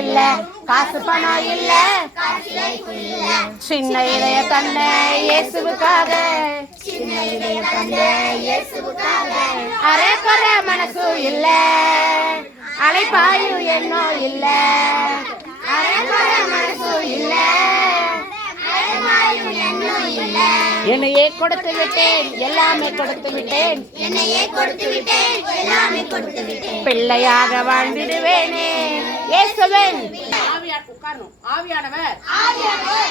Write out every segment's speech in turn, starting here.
இல்ல காசு பணம் இல்ல சின்ன இதய தந்தை இயேசுவுக்காக அரை குறை மனசு இல்ல அலைப்பாயும் எண்ணம் இல்ல அரை குறை மனசு இல்ல என்னையே கொடுத்து விட்டேன் எல்லாமே கொடுத்து விட்டேன் பிள்ளையாக வாழ்ந்திடுவேனே இயேசுவின் உட்காரணும். ஆவியானவர்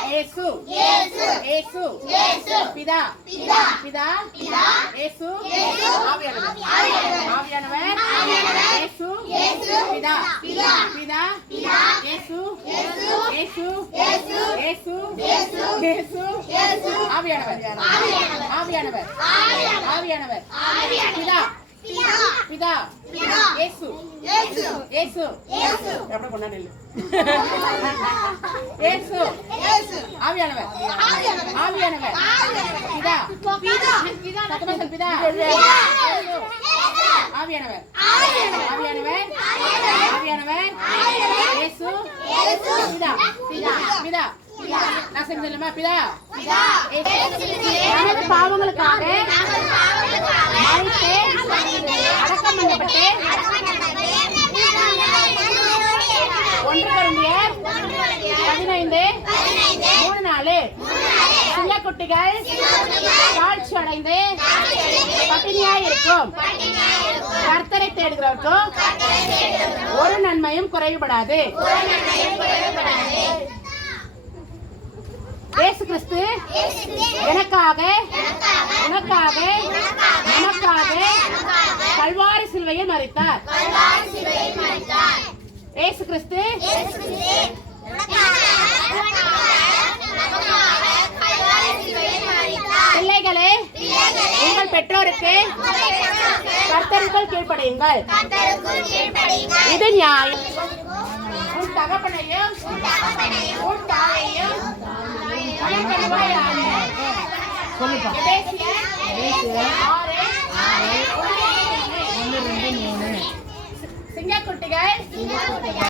இயேசு இயேசு பிதா பிதா இயேசு ஆவியானவர் ஆவியானவர் இயேசு பிதா பிதா இயேசு இயேசு இயேசு இயேசு ஆவியானவர் ஆவியானவர் ஆவியானவர் பிதா பிதா இயேசு இயேசு எப்படி கொண்டாடி இயேசு ஆவியானவர் ஆவியானவர் பிதா சத்தமாக பிதா ஆவியானவர் ஆவியானவர் ஆவியானவர் இயேசு பிதா பிதா நான் சொல்லுமா பிதா நமது பாவங்களுக்காக அடக்கம் பண்ணப்பட்டு 1 கொரிந்தியர் 15:3 சில குட்டிகள் தாழ்ச்சி அடைந்து பட்டினியாய் இருக்கும் கர்த்தரை தேடுகிறவர்க்கும் ஒரு நன்மையும் குறைவுபடாது. இயேசு கிறிஸ்து எனக்காக உனக்காக நமக்காக கல்வாரி சிலுவையில் மரித்தார். இயேசு கிறிஸ்து பிள்ளைகளே உங்கள் பெற்றோருக்கு கர்த்தருக்குள் கீழ்ப்படியுங்கள். இது நியாயம். உன் தகப்பனையும் உன் தாயையும் சிங்கக்குட்டிகள்